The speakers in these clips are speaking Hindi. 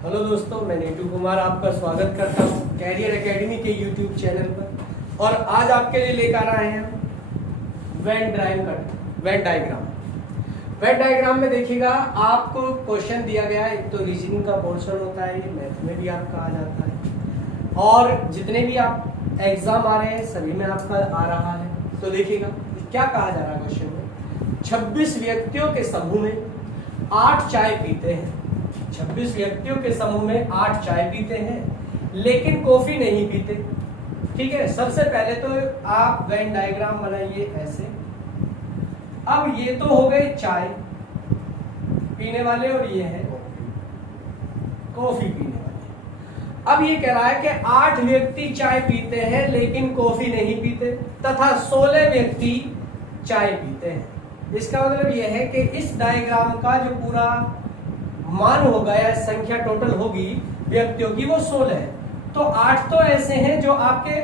हेलो दोस्तों, मैं नीतू कुमार आपका स्वागत करता हूं कैरियर एकेडमी के यूट्यूब चैनल पर। और आज आपके लिए लेकर आए हैं वेन डायग्राम। वेन डायग्राम में देखिएगा, आपको क्वेश्चन दिया गया है। एक तो रीजनिंग का पोर्शन होता है, ये मैथ में भी आपका आ जाता है, और जितने भी आप एग्जाम आ रहे हैं सभी में आपका आ रहा है। तो देखिएगा क्या कहा जा रहा है क्वेश्चन में। 26 व्यक्तियों के समूह में 8 चाय पीते हैं। 26 व्यक्तियों के समूह में 8 चाय पीते हैं लेकिन कॉफी नहीं पीते। ठीक है, सबसे पहले तो आप वेन डायग्राम बनाइए ऐसे। अब ये तो हो गए चाय पीने वाले और ये है कॉफी पीने वाले। अब ये कह रहा है कि 8 व्यक्ति चाय पीते हैं लेकिन कॉफी नहीं पीते तथा 16 व्यक्ति चाय पीते हैं। इसका मतलब यह है कि इस डायग्राम का जो पूरा मान होगा या संख्या टोटल होगी व्यक्तियों की वो 16 है। तो 8 तो ऐसे हैं जो आपके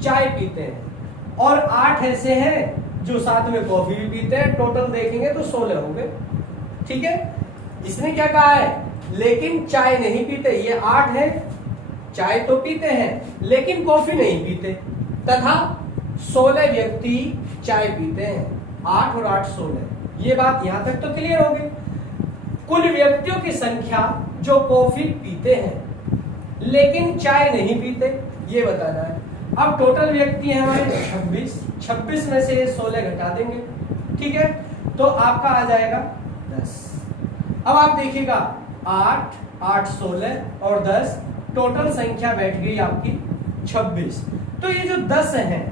चाय पीते हैं और 8 ऐसे हैं जो साथ में कॉफी भी पीते हैं। टोटल देखेंगे तो 16 हो गए। ठीक है, इसने क्या कहा है, लेकिन चाय नहीं पीते। ये 8 है, चाय तो पीते हैं लेकिन कॉफी नहीं पीते तथा 16 व्यक्ति चाय पीते हैं। 8 और 8 16। ये बात यहां तक तो क्लियर हो गई। कुल व्यक्तियों की संख्या जो कॉफी पीते हैं लेकिन चाय नहीं पीते, ये बताना है। अब टोटल व्यक्ति हैं हमारे 26 में से 16 घटा देंगे। ठीक है, तो आपका आ जाएगा 10। अब आप देखिएगा 8 8 16 और 10, टोटल संख्या बैठ गई आपकी 26। तो ये जो 10 है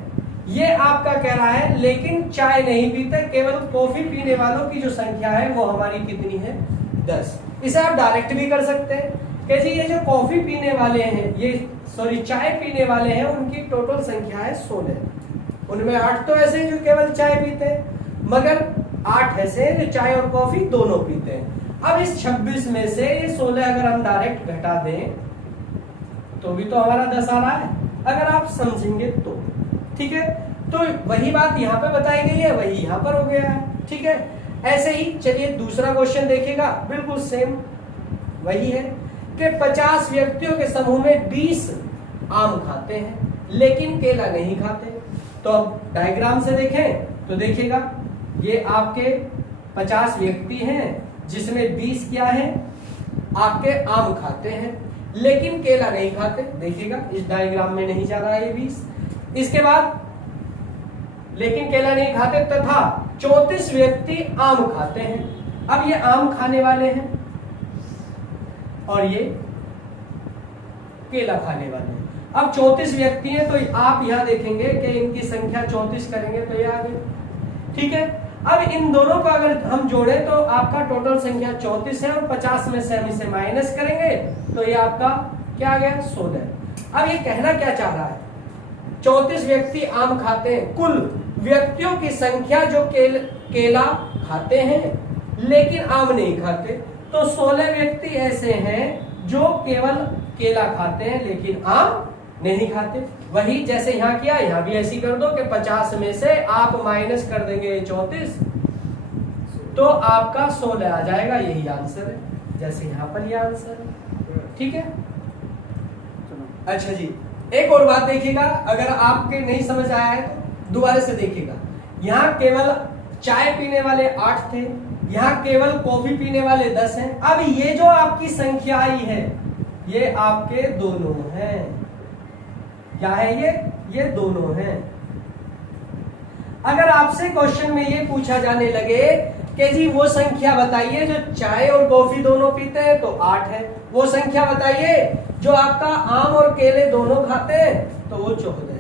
ये आपका कह रहा है लेकिन चाय नहीं पीते, केवल कॉफी पीने वालों की जो संख्या है वो हमारी कितनी है, 10। इसे आप डायरेक्ट भी कर सकते हैं कि जी ये जो कॉफी पीने वाले हैं, चाय पीने वाले हैं, उनकी टोटल संख्या है 16। उनमें 8 तो ऐसे हैं जो केवल चाय पीते हैं, मगर 8 ऐसे हैं जो चाय और कॉफी दोनों पीते हैं। अब इस 26 में से ये 16 अगर हम डायरेक्ट घटा दें तो भी तो हमारा 10 आ रहा है, अगर आप समझेंगे तो। ठीक है, तो वही बात यहाँ पे बताई गई है, वही यहाँ पर हो गया है। ठीक है, ऐसे ही चलिए दूसरा क्वेश्चन देखिएगा, बिल्कुल सेम वही है कि 50 व्यक्तियों के समूह में 20 आम खाते हैं लेकिन केला नहीं खाते। तो अब डायग्राम से देखें तो देखिएगा ये आपके 50 व्यक्ति हैं जिसमें 20 क्या है, आपके आम खाते हैं लेकिन केला नहीं खाते। देखिएगा इस डायग्राम में नहीं जा रहा है ये 20। इसके बाद लेकिन केला नहीं खाते तथा 34 व्यक्ति आम खाते हैं। अब ये आम खाने वाले हैं और ये केला खाने वाले हैं। अब 34 व्यक्ति हैं तो आप यहां देखेंगे कि इनकी संख्या 34 करेंगे तो ये आ गए। ठीक है, अब इन दोनों को अगर हम जोड़े तो आपका टोटल संख्या 34 है और 50 में से हम इसे माइनस करेंगे तो ये आपका क्या आ गया, 16। अब ये कहना क्या चाह रहा है, 34 व्यक्ति आम खाते हैं, कुल व्यक्तियों की संख्या जो केला खाते हैं लेकिन आम नहीं खाते, तो 16 व्यक्ति ऐसे हैं जो केवल केला खाते हैं लेकिन आम नहीं खाते। वही जैसे यहाँ किया, यहाँ भी ऐसी कर दो कि 50 में से आप माइनस कर देंगे 34 तो आपका 16 आ जाएगा। यही आंसर है, जैसे यहाँ पर यह आंसर है। ठीक है, अच्छा जी, एक और बात देखिएगा, अगर आपके नहीं समझ आया है तो दोबारा से देखिएगा। यहाँ केवल चाय पीने वाले 8 थे, यहाँ केवल कॉफी पीने वाले 10 हैं। अब ये जो आपकी संख्या आई है ये आपके दोनों हैं, क्या है ये दोनों हैं। अगर आपसे क्वेश्चन में ये पूछा जाने लगे कि जी वो संख्या बताइए जो चाय और कॉफी दोनों पीते हैं तो 8 है, वो संख्या बताइए जो आपका आम और केले दोनों खाते हैं तो वो 14 है।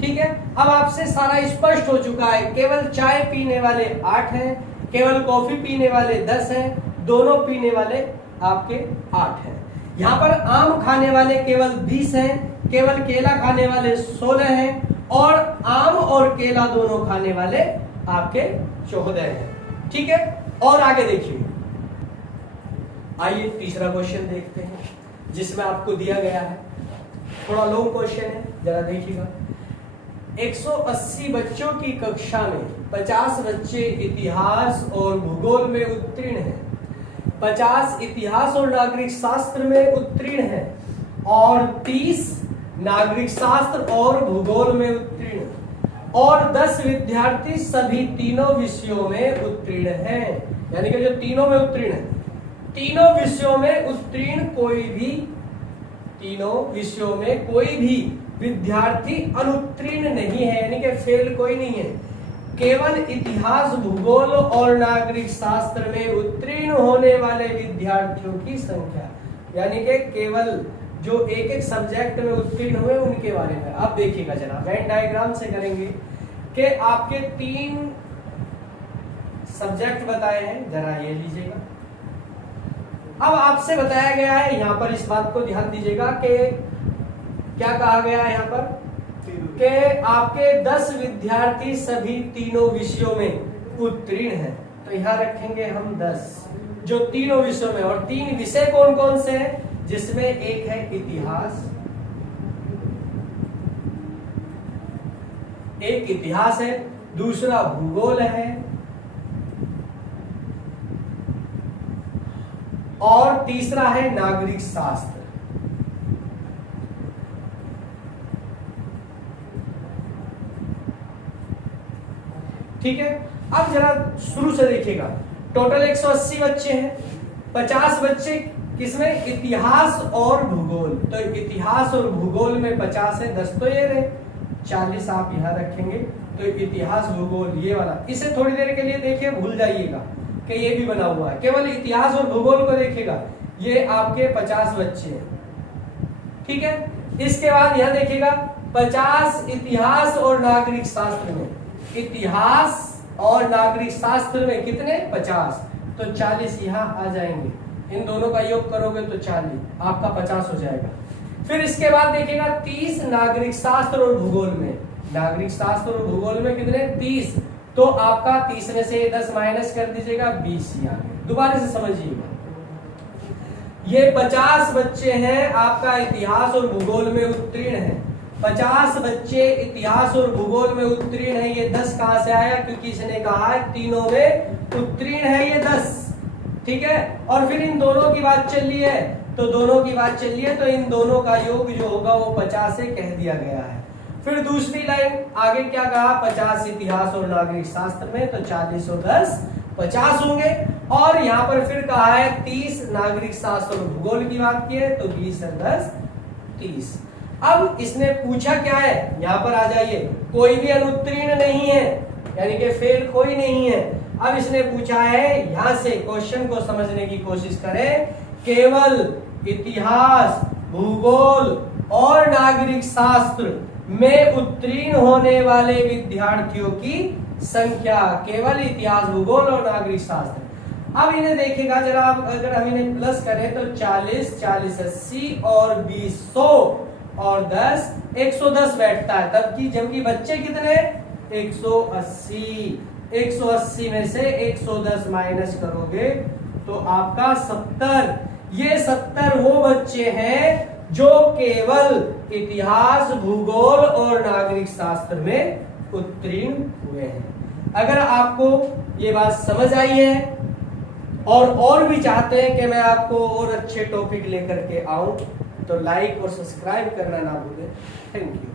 ठीक है, अब आपसे सारा स्पष्ट हो चुका है, केवल चाय पीने वाले 8 हैं, केवल कॉफी पीने वाले 10 हैं, दोनों पीने वाले आपके 8 हैं। यहाँ पर आम खाने वाले केवल 20 हैं, केवल केला खाने वाले 16 हैं और आम और केला दोनों खाने वाले आपके 14 हैं। ठीक है, और आगे देखिए, आइए तीसरा क्वेश्चन देखते हैं जिसमें आपको दिया गया है, थोड़ा लॉन्ग क्वेश्चन है, जरा देखिएगा। 180 बच्चों की कक्षा में 50 बच्चे इतिहास और भूगोल में उत्तीर्ण हैं। 50 इतिहास और नागरिक शास्त्र में उत्तीर्ण है और 30 नागरिक शास्त्र और भूगोल में उत्तीर्ण और 10 विद्यार्थी सभी तीनों विषयों में उत्तीर्ण हैं। यानी कि जो तीनों में उत्तीर्ण है, तीनों विषयों में उत्तीर्ण तीनों विषयों में कोई भी विद्यार्थी अनुत्तीर्ण नहीं है, यानी कि फेल कोई नहीं है। केवल इतिहास, भूगोल और नागरिक शास्त्र में उत्तीर्ण होने वाले विद्यार्थियों की संख्या, यानी कि केवल जो एक एक सब्जेक्ट में उत्तीर्ण हुए उनके बारे में। अब देखिएगा जरा, वेन डायग्राम से करेंगे कि आपके 3 सब्जेक्ट बताए हैं, जरा ये लीजिएगा। अब आपसे बताया गया है, यहां पर इस बात को ध्यान दीजिएगा कि क्या कहा गया है यहाँ पर कि आपके 10 विद्यार्थी सभी तीनों विषयों में उत्तीर्ण हैं। तो यहाँ रखेंगे हम 10 जो तीनों विषयों में, और 3 विषय कौन कौन से हैं, जिसमें एक है इतिहास, एक इतिहास है, दूसरा भूगोल है और तीसरा है नागरिक शास्त्र। ठीक है। अब जरा शुरू से देखिएगा, टोटल 180 बच्चे हैं, 50 बच्चे किसमें, इतिहास और भूगोल। तो इतिहास और भूगोल में 50 है, 10 तो ये रहे, 40 आप यहां रखेंगे। तो इतिहास, भूगोल ये वाला, इसे थोड़ी देर के लिए देखिए, भूल जाइएगा कि ये भी बना हुआ है, केवल इतिहास और भूगोल को देखिएगा। ये आपके 50 बच्चे हैं, ठीक है। इसके बाद यहां देखिएगा 50 इतिहास और नागरिक शास्त्र में, इतिहास और नागरिक शास्त्र में कितने, 50, तो 40 यहाँ आ जाएंगे। इन दोनों का योग करोगे तो 40, आपका 50 हो जाएगा। फिर इसके बाद देखिएगा 30 नागरिक शास्त्र और भूगोल में, नागरिक शास्त्र और भूगोल में कितने, 30, तो आपका 30 में से 10 माइनस कर दीजिएगा, 20 यहाँ। दोबारा से समझिएगा, ये 50 बच्चे हैं आपका इतिहास और भूगोल में उत्तीर्ण है, 50 बच्चे इतिहास और भूगोल में उत्तीर्ण है। ये 10 कहां से आया, क्योंकि इसने कहा है तीनों में उत्तीर्ण है ये 10, ठीक है। और फिर इन दोनों की बात चल रही है, तो दोनों की बात चल रही है, तो इन दोनों का योग जो होगा वो 50 से कह दिया गया है। फिर दूसरी लाइन आगे क्या कहा, 50 इतिहास और नागरिक शास्त्र में, तो 40 और 10 50 होंगे। और यहाँ पर फिर कहा है 30 नागरिक शास्त्र और भूगोल की बात की है, तो 20 और 10 30। अब इसने पूछा क्या है, यहाँ पर आ जाइए, कोई भी अनुत्तीर्ण नहीं है, यानी कि फेल कोई नहीं है। अब इसने पूछा है, यहां से क्वेश्चन को समझने की कोशिश करें, केवल इतिहास, भूगोल और नागरिक शास्त्र में उत्तीर्ण होने वाले विद्यार्थियों की संख्या, केवल इतिहास, भूगोल और नागरिक शास्त्र। अब इन्हें देखेगा जरा, अगर हम इन्हें प्लस करें तो 40, 40 80 और 20 100 और 10 110 बैठता है, तब की जबकि बच्चे कितने, 180, 180 में से 110 माइनस करोगे तो आपका 70। ये 70 वो बच्चे हैं जो केवल इतिहास, भूगोल और नागरिक शास्त्र में उत्तीर्ण हुए हैं। अगर आपको ये बात समझ आई है और भी चाहते हैं कि मैं आपको और अच्छे टॉपिक लेकर के आऊं, तो लाइक और सब्सक्राइब करना ना भूलें। Thank you.